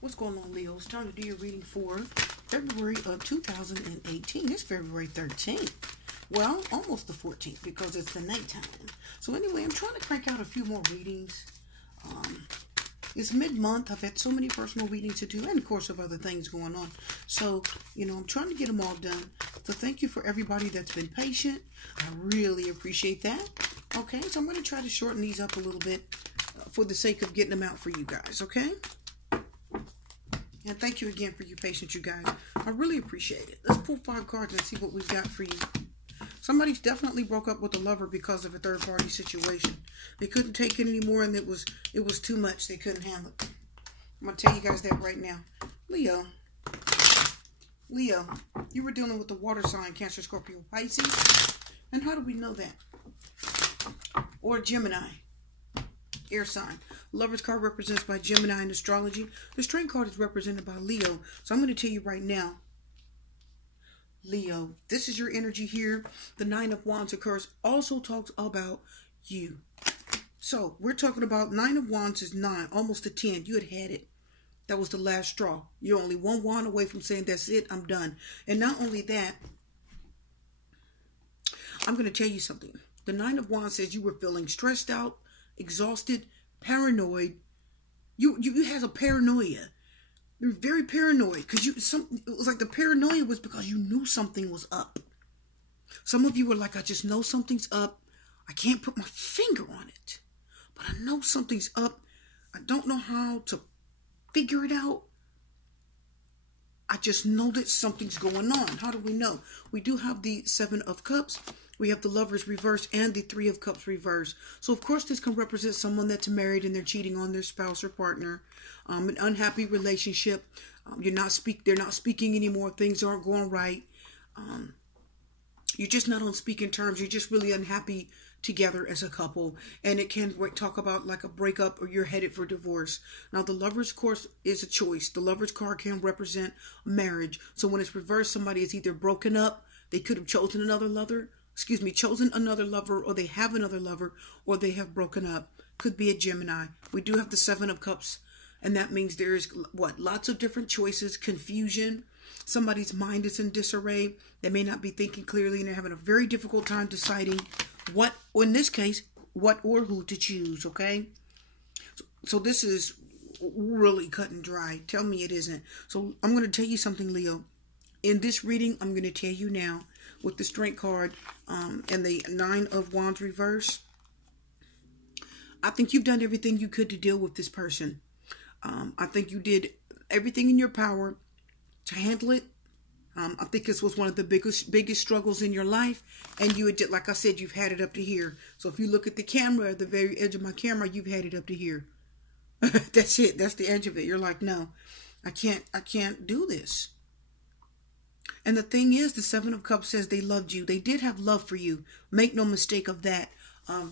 What's going on, Leo? It's time to do your reading for February of 2018. It's February 13th. Well, almost the 14th because it's the nighttime. So anyway, I'm trying to crank out a few more readings. It's mid-month. I've had so many personal readings to do and, of course, of other things going on. So, I'm trying to get them all done. So thank you for everybody that's been patient. I really appreciate that. Okay, so I'm going to try to shorten these up a little bit for the sake of getting them out for you guys, okay? And thank you again for your patience, you guys. I really appreciate it. Let's pull 5 cards and see what we've got for you. Somebody's definitely broke up with a lover because of a third-party situation. They couldn't take it anymore, and it was too much. They couldn't handle it. I'm going to tell you guys that right now. Leo, you were dealing with the water sign, Cancer, Scorpio, Pisces. And how do we know that? Or Gemini, air sign. Lover's card represents by Gemini in astrology. The Strength card is represented by Leo. So I'm going to tell you right now, Leo, this is your energy here. The 9 of Wands occurs, also talks about you. So we're talking about 9 of Wands is 9, almost a 10. You had it. That was the last straw. You're only one wand away from saying, that's it, I'm done. And not only that, I'm going to tell you something. The 9 of Wands says you were feeling stressed out, exhausted, paranoid. You had a paranoia. You're very paranoid because it was like the paranoia was because you knew something was up. Some of you were like, I just know something's up. I can't put my finger on it, but I know something's up. I don't know how to figure it out. I just know that something's going on. How do we know? We do have the 7 of Cups. We have the Lovers reverse and the 3 of Cups reverse. So, of course, this can represent someone that's married and they're cheating on their spouse or partner. An unhappy relationship. They're not speaking anymore. Things aren't going right. You're just not on speaking terms. You're just really unhappy together as a couple. And it can talk about like a breakup or you're headed for divorce. Now, the Lover's course is a choice. The Lover's card can represent marriage. So when it's reversed, somebody is either broken up. They could have chosen another lover. Chosen another lover, or they have another lover, or they have broken up. Could be a Gemini. We do have the 7 of Cups, and that means there is, lots of different choices, confusion. Somebody's mind is in disarray. They may not be thinking clearly, and they're having a very difficult time deciding what, or in this case, what or who to choose, okay? So this is really cut and dry. Tell me it isn't. So I'm going to tell you something, Leo. In this reading, I'm going to tell you now, with the Strength card and the 9 of Wands reverse, I think you've done everything you could to deal with this person. I think you did everything in your power to handle it. I think this was one of the biggest struggles in your life. And you did, like I said, you've had it up to here. So if you look at the camera, at the very edge of my camera, you've had it up to here. That's it. That's the edge of it. You're like, no, I can't do this. And the thing is, the 7 of Cups says they loved you. They did have love for you. Make no mistake of that.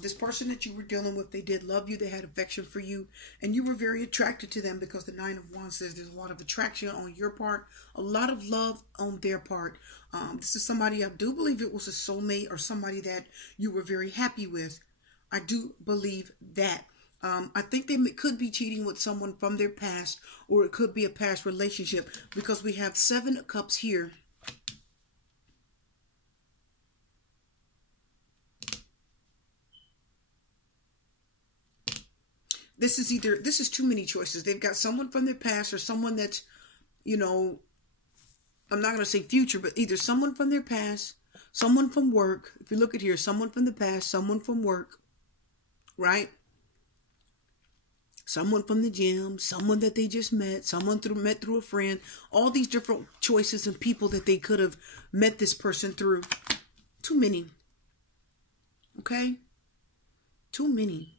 This person that you were dealing with, they did love you. They had affection for you. And you were very attracted to them because the 9 of Wands says there's a lot of attraction on your part. A lot of love on their part. This is somebody, I do believe it was a soulmate or somebody that you were very happy with. I do believe that. I think they could be cheating with someone from their past, or it could be a past relationship because we have 7 of Cups here. This is too many choices. They've got someone from their past or someone that's, I'm not going to say future, but either someone from their past, someone from work. If you look at here, someone from the past, someone from work, right? Someone from the gym, someone that they just met, someone met through a friend. All these different choices and people that they could have met this person through. Too many. Okay? Too many.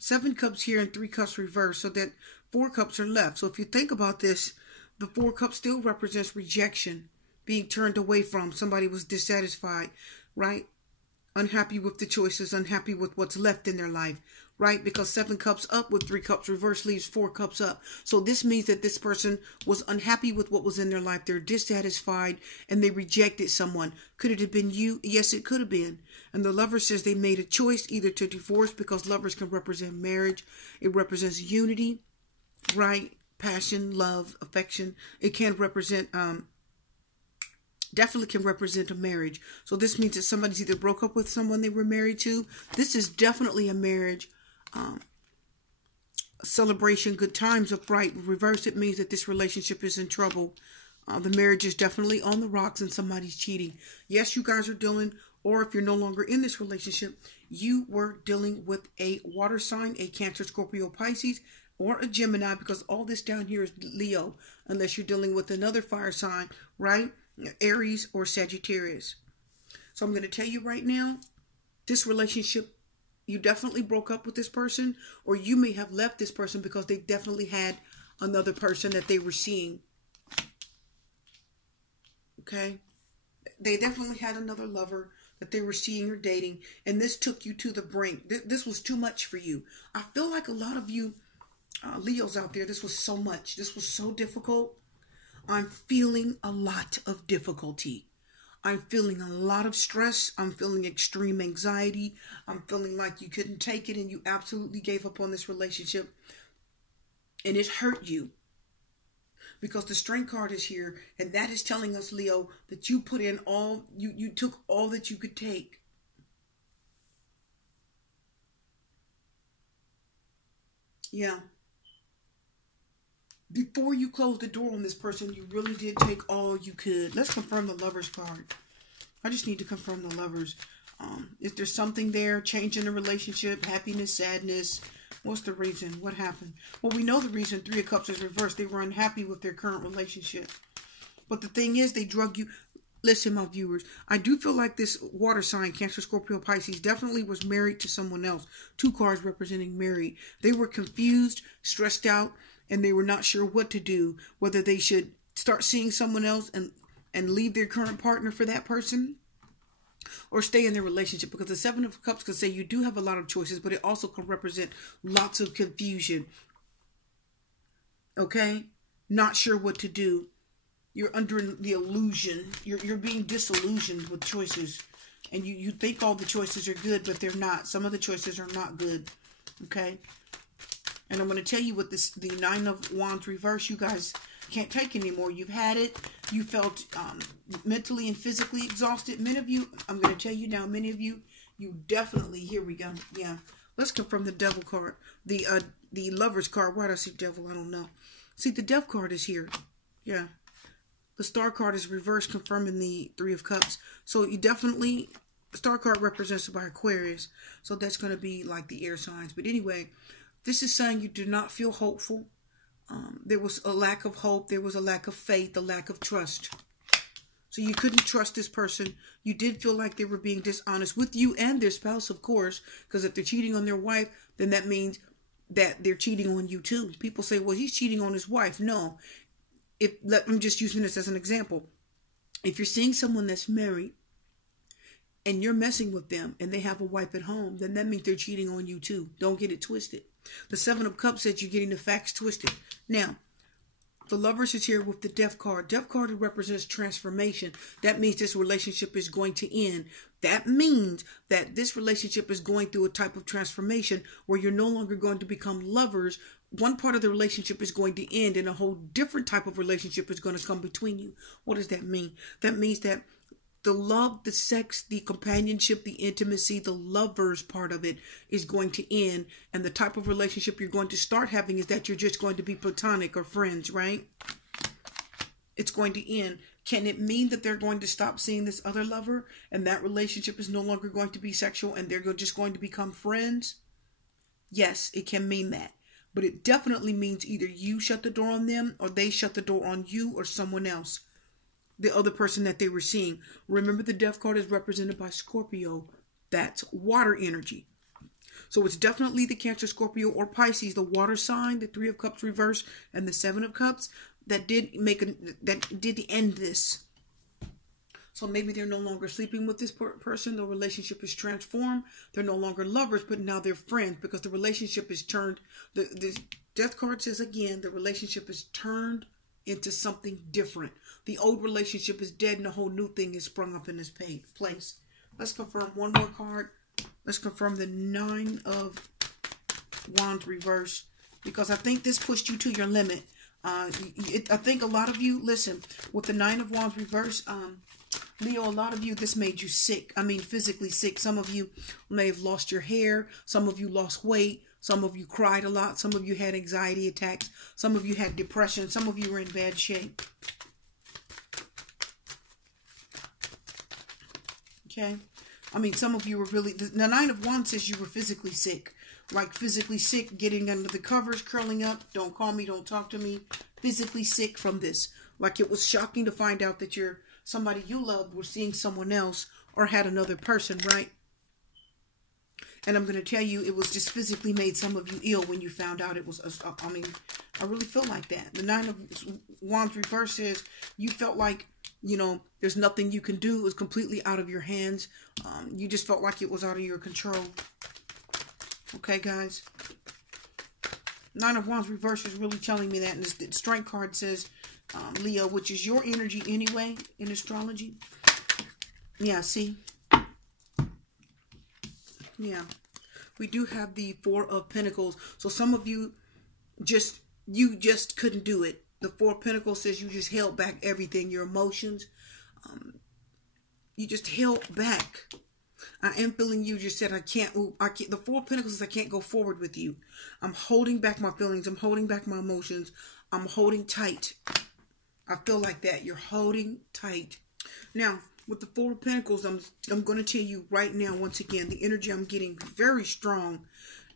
7 Cups here and 3 Cups reversed, so that 4 Cups are left. So if you think about this, the 4 Cups still represents rejection, being turned away from. Somebody was dissatisfied, right? Unhappy with the choices, unhappy with what's left in their life. right? Because 7 cups up with 3 cups reverse leaves 4 cups up. So this means that this person was unhappy with what was in their life. They're dissatisfied and they rejected someone. Could it have been you? Yes, it could have been. And the lover says they made a choice either to divorce, because lovers can represent marriage. It represents unity, right? Passion, love, affection. It can represent, definitely can represent a marriage. So this means that somebody's either broke up with someone they were married to. This is definitely a marriage. Celebration, good times, upright. Reverse, it means that this relationship is in trouble. The marriage is definitely on the rocks and somebody's cheating. Yes, you guys are dealing, or if you're no longer in this relationship, you were dealing with a water sign, a Cancer, Scorpio, Pisces, or a Gemini, because all this down here is Leo, unless you're dealing with another fire sign, right? Aries or Sagittarius. So I'm going to tell you right now, this relationship, you definitely broke up with this person, or you may have left this person because they definitely had another person that they were seeing. Okay? They definitely had another lover that they were seeing or dating, and this took you to the brink. This was too much for you. I feel like a lot of you Leos out there, this was so much. This was so difficult. I'm feeling a lot of difficulty. I'm feeling a lot of stress. I'm feeling extreme anxiety. I'm feeling like you couldn't take it and you absolutely gave up on this relationship. And it hurt you. Because the Strength card is here, and that is telling us, Leo, that you put in all, you took all that you could take. Yeah. Before you close the door on this person, you really did take all you could. Let's confirm the Lovers card. I just need to confirm the Lovers. Is there something there? Change in the relationship? Happiness? Sadness? What's the reason? What happened? Well, we know the reason. 3 of Cups is reversed. They were unhappy with their current relationship. But the thing is, they drug you. Listen, my viewers, I do feel like this water sign, Cancer, Scorpio, Pisces, definitely was married to someone else. 2 cards representing married. They were confused, stressed out, and they were not sure what to do, whether they should start seeing someone else and leave their current partner for that person, or stay in their relationship. Because the 7 of Cups could say you do have a lot of choices, but it also can represent lots of confusion. Okay? Not sure what to do. You're under the illusion. You're being disillusioned with choices. And you think all the choices are good, but they're not. Some of the choices are not good. Okay? And I'm going to tell you what the 9 of Wands reverse, you guys can't take anymore. You've had it. You felt mentally and physically exhausted. Many of you, I'm going to tell you now, many of you, you definitely, here we go. Yeah. Let's confirm the Devil card. The Lovers card. Why did I see Devil? I don't know. See, the Death card is here. Yeah. The Star card is reversed, confirming the 3 of Cups. So you definitely, the Star card represents by Aquarius. So that's going to be like the air signs. But anyway, this is saying you do not feel hopeful. There was a lack of hope. There was a lack of faith, a lack of trust. So you couldn't trust this person. You did feel like they were being dishonest with you and their spouse, of course. Because if they're cheating on their wife, then that means that they're cheating on you too. People say, well, he's cheating on his wife. No. I'm just using this as an example. If you're seeing someone that's married and you're messing with them and they have a wife at home, then that means they're cheating on you too. Don't get it twisted. The 7 of Cups says you're getting the facts twisted. Now, the Lovers is here with the Death card. Death card represents transformation. That means this relationship is going to end. That means that this relationship is going through a type of transformation where you're no longer going to become lovers. One part of the relationship is going to end and a whole different type of relationship is going to come between you. What does that mean? That means that the love, the sex, the companionship, the intimacy, the lovers part of it is going to end. And the type of relationship you're going to start having is that you're just going to be platonic or friends, right? It's going to end. Can it mean that they're going to stop seeing this other lover and that relationship is no longer going to be sexual and they're just going to become friends? Yes, it can mean that. But it definitely means either you shut the door on them or they shut the door on you or someone else. The other person that they were seeing. Remember, the Death card is represented by Scorpio. That's water energy. So it's definitely the Cancer, Scorpio, or Pisces, the water sign, the 3 of Cups reverse, and the 7 of Cups that did end this. So maybe they're no longer sleeping with this person. The relationship is transformed. They're no longer lovers, but now they're friends because the relationship is turned. The death card says again, the relationship is turned into something different. The old relationship is dead and a whole new thing is sprung up in this place. Let's confirm one more card. Let's confirm the 9 of Wands reverse, because I think this pushed you to your limit. I think a lot of you, listen, with the 9 of Wands reverse, Leo, a lot of you, this made you sick. I mean, physically sick. Some of you may have lost your hair. Some of you lost weight. Some of you cried a lot. Some of you had anxiety attacks. Some of you had depression. Some of you were in bad shape. Okay. I mean, some of you were really, the 9 of Wands says you were physically sick. Like physically sick, getting under the covers, curling up. Don't call me. Don't talk to me. Physically sick from this. Like it was shocking to find out that somebody you loved was seeing someone else or had another person, right? And I'm going to tell you, it was just physically made some of you ill when you found out it was, I mean, I really feel like that. The 9 of Wands reverse says you felt like, you know, there's nothing you can do. It was completely out of your hands. You just felt like it was out of your control. Okay, guys. 9 of Wands reverse is really telling me that. And the strength card says, Leo, which is your energy anyway in astrology. Yeah, see? Yeah. We do have the 4 of Pentacles. So some of you just couldn't do it. The 4 of Pentacles says you just held back everything, your emotions. You just held back. I am feeling you just said, I can't. The 4 of Pentacles says I can't go forward with you. I'm holding back my feelings. I'm holding back my emotions. I'm holding tight. I feel like that. You're holding tight. Now, with the 4 of Pentacles, I'm going to tell you right now, once again, the energy I'm getting very strong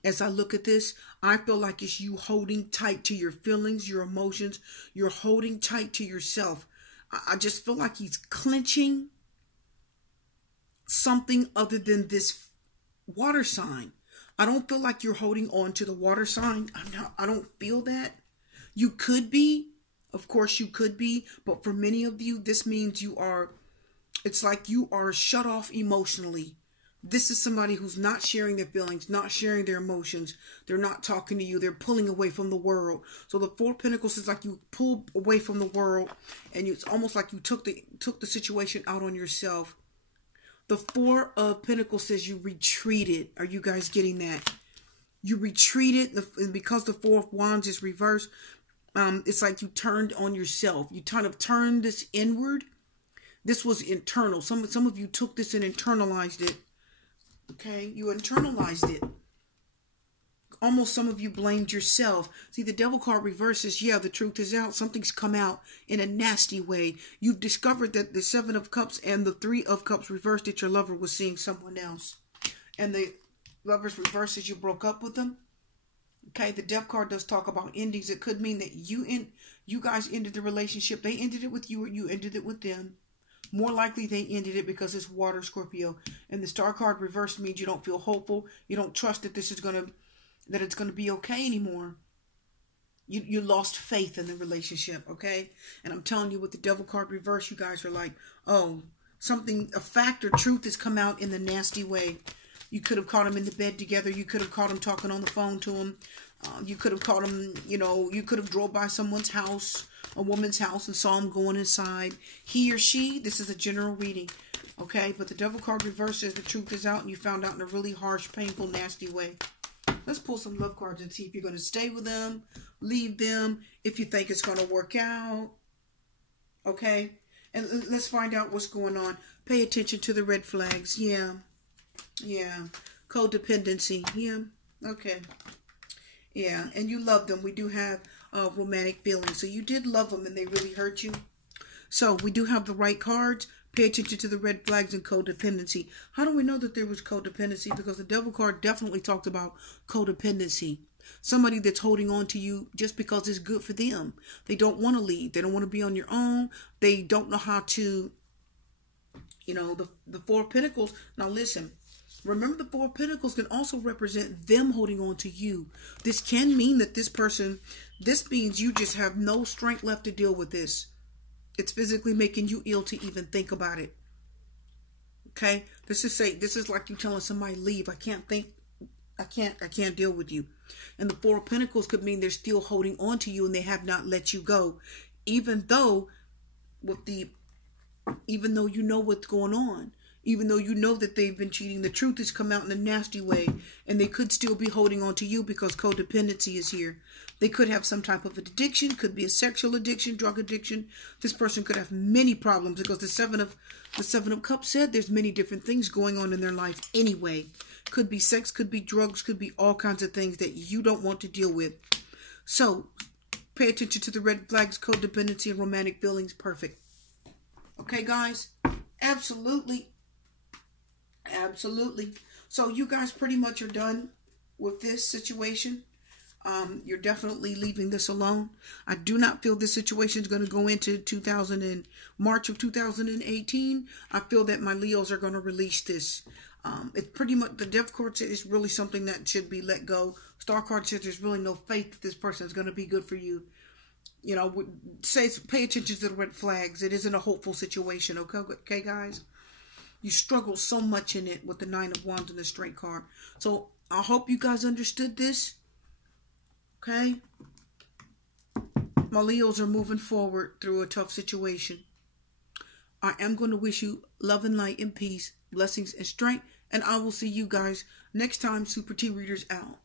as I look at this. I feel like it's you holding tight to your feelings, your emotions. You're holding tight to yourself. I just feel like he's clenching something other than this water sign. I don't feel like you're holding on to the water sign. I don't feel that. You could be. Of course you could be. But for many of you, this means it's like you are shut off emotionally. This is somebody who's not sharing their feelings, not sharing their emotions. They're not talking to you. They're pulling away from the world. So the 4 of Pentacles is like you pull away from the world, and it's almost like you took the situation out on yourself. The 4 of Pentacles says you retreated. Are you guys getting that? You retreated, and because the 4 of Wands is reversed, it's like you turned on yourself. You kind of turned this inward. This was internal. Some of you took this and internalized it. Okay, you internalized it. Almost some of you blamed yourself. See, the Devil card reverses. Yeah, the truth is out. Something's come out in a nasty way. You've discovered that the 7 of Cups and the 3 of Cups reversed that your lover was seeing someone else. And the Lover's reverses, you broke up with them. Okay, the Death card does talk about endings. It could mean that you guys ended the relationship. They ended it with you, or you ended it with them. More likely they ended it because it's water, Scorpio. And the Star card reversed means you don't feel hopeful. You don't trust that it's going to be okay anymore. You lost faith in the relationship, okay? And I'm telling you, with the Devil card reversed, you guys are like, oh, a fact or truth has come out in the nasty way. You could have caught them in the bed together. You could have caught them talking on the phone to them. You could have caught them, you could have drove by someone's house, a woman's house, and saw them going inside. He or she, this is a general reading, okay? But the Devil card reverse says the truth is out, and you found out in a really harsh, painful, nasty way. Let's pull some love cards and see if you're going to stay with them, leave them, if you think it's going to work out, okay? And let's find out what's going on. Pay attention to the red flags. Yeah. Codependency. Yeah. Okay. Yeah. And you love them. We do have romantic feelings. So you did love them and they really hurt you. So we do have the right cards. Pay attention to the red flags and codependency. How do we know that there was codependency? Because the Devil card definitely talked about codependency. Somebody that's holding on to you just because it's good for them. They don't want to leave. They don't want to be on your own. They don't know how to, the 4 of Pentacles. Now listen. Remember, the 4 of Pentacles can also represent them holding on to you. This can mean that this means you just have no strength left to deal with this. It's physically making you ill to even think about it. Okay? This is like you telling somebody, leave. I can't deal with you. And the Four of Pentacles could mean they're still holding on to you and they have not let you go. Even though you know what's going on. Even though you know that they've been cheating, the truth has come out in a nasty way, and they could still be holding on to you because codependency is here. They could have some type of addiction, could be a sexual addiction, drug addiction. This person could have many problems because the Seven of Cups said there's many different things going on in their life anyway. Could be sex, could be drugs, could be all kinds of things that you don't want to deal with. So, pay attention to the red flags, codependency, and romantic feelings. Perfect. Okay, guys? Absolutely. Absolutely. So you guys pretty much are done with this situation. You're definitely leaving this alone. I do not feel this situation is going to go into March of 2018. I feel that my Leos are going to release this. It's pretty much, the Death card is really something that should be let go. Star card says there's really no faith that this person is going to be good for you. You know, pay attention to the red flags. It isn't a hopeful situation. Okay, guys? You struggle so much in it with the Nine of Wands and the Strength card. So I hope you guys understood this. Okay? My Leos are moving forward through a tough situation. I am going to wish you love and light and peace, blessings and strength. And I will see you guys next time. Super T Readers out.